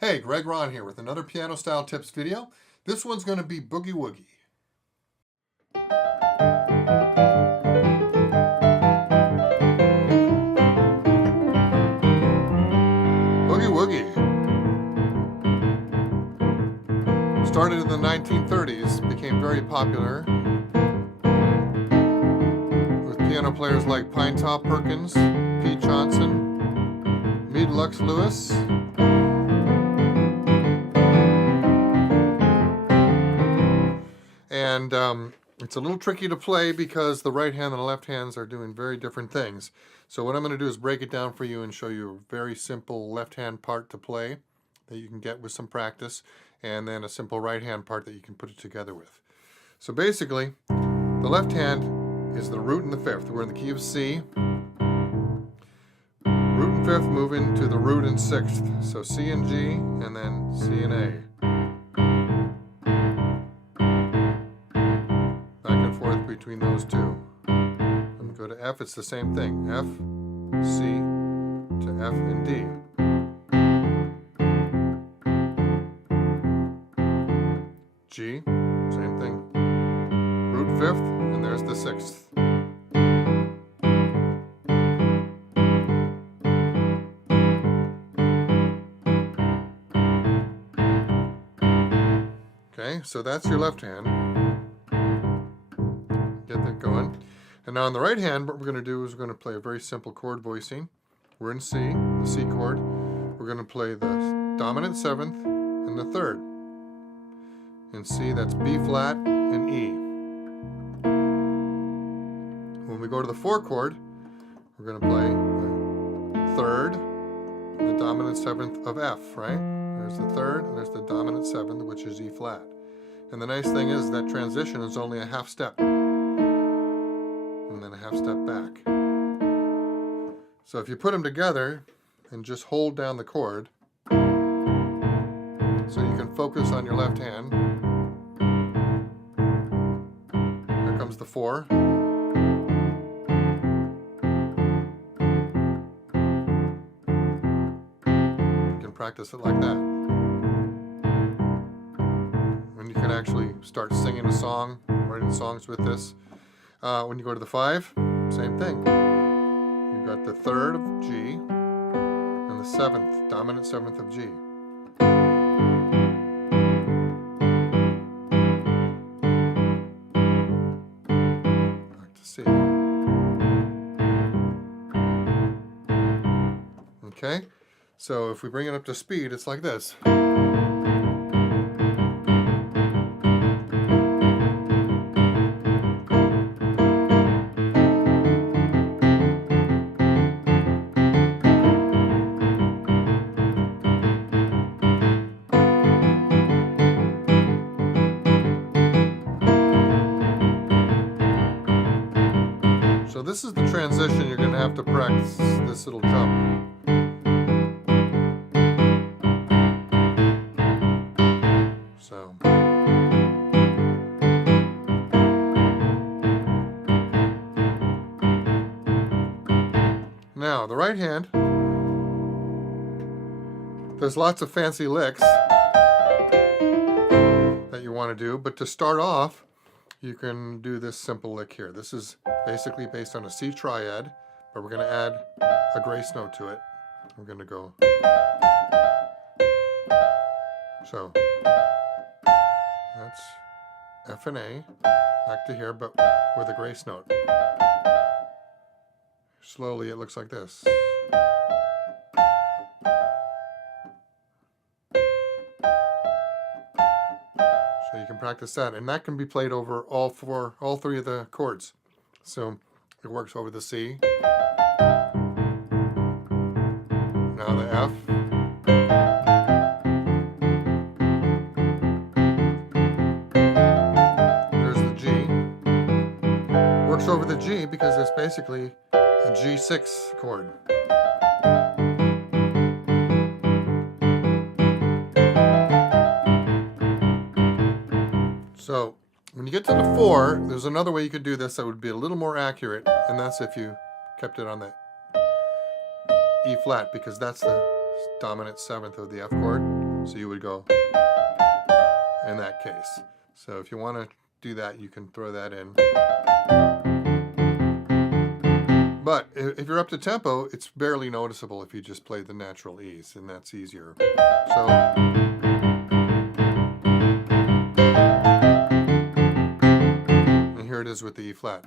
Hey, Greg Ron here with another piano style tips video. This one's going to be Boogie-Woogie. Boogie-Woogie started in the 1930s, became very popular with piano players like Pinetop Perkins, Pete Johnson, Meade Lux Lewis, and it's a little tricky to play because the right hand and the left hands are doing very different things. So what I'm going to do is break it down for you and show you a very simple left hand part to play that you can get with some practice, and then a simple right hand part that you can put it together with. So basically, the left hand is the root and the fifth. We're in the key of C. Root and fifth move into the root and sixth. So C and G, and then C and A. Between those two. Let me go to F, it's the same thing. F, C, to F and D. G, same thing. Root fifth, and there's the sixth. Okay, so that's your left hand. Get that going. And now on the right hand, what we're going to do is we're going to play a very simple chord voicing. We're in C, the C chord. We're going to play the dominant seventh and the third. In C, that's B flat and E. When we go to the four chord, we're going to play the third and the dominant seventh of F, right? There's the third and there's the dominant seventh, which is E flat. And the nice thing is that transition is only a half step. And then a half step back. So if you put them together and just hold down the chord so you can focus on your left hand. Here comes the four. You can practice it like that. And you can actually start singing a song, writing songs with this. When you go to the five, same thing. You've got the third of G and the seventh, dominant seventh of G. Back to C. Okay, so if we bring it up to speed, it's like this. So this is the transition you're going to have to practice, this little jump. So. Now, the right hand, there's lots of fancy licks that you want to do, but to start off, you can do this simple lick here. This is basically based on a C triad, but we're going to add a grace note to it. We're going to go. So that's F and A, back to here, but with a grace note. Slowly, it looks like this. So you can practice that, and that can be played over all three of the chords. So it works over the C. Now the F. There's the G. Works over the G because it's basically a G6 chord. So when you get to the four, there's another way you could do this that would be a little more accurate, and that's if you kept it on the E flat, because that's the dominant seventh of the F chord. So you would go in that case. So if you want to do that, you can throw that in. But if you're up to tempo, it's barely noticeable if you just play the natural E's, and that's easier. So, and here it is with the E flat.